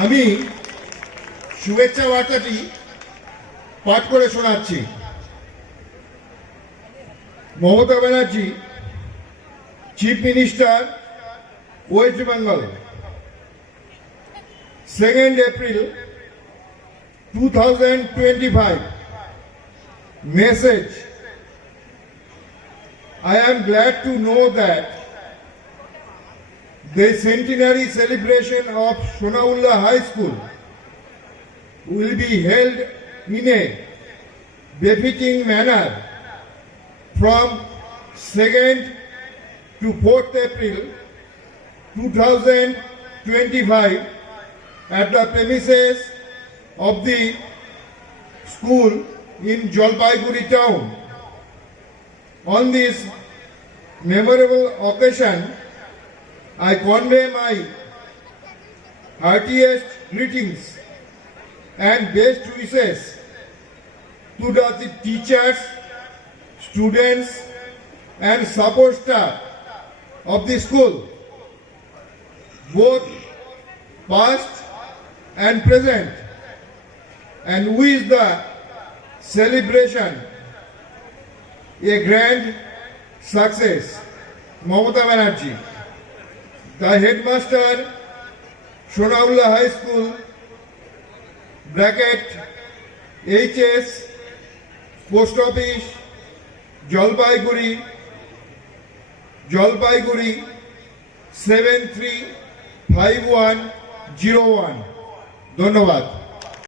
আমি শুভেচ্ছা বার্তাটি পাঠ করে শোনাচ্ছি। Mamata Banerjee, chief minister, West Bengal, 2nd April 2025. Message: I am glad to know that the centenary celebration of Sonaullah High School will be held in a befitting manner from 2nd to 4th April 2025 at the premises of the school in Jalpaiguri town. On this memorable occasion, I convey my heartiest greetings and best wishes to the teachers, students and support staff of the school, both past and present, and wish the celebration a grand success. Mamata Banerjee, the headmaster, Sonaullah High School, bracket HS, Post Office, Jalpaiguri 735101। ধন্যবাদ।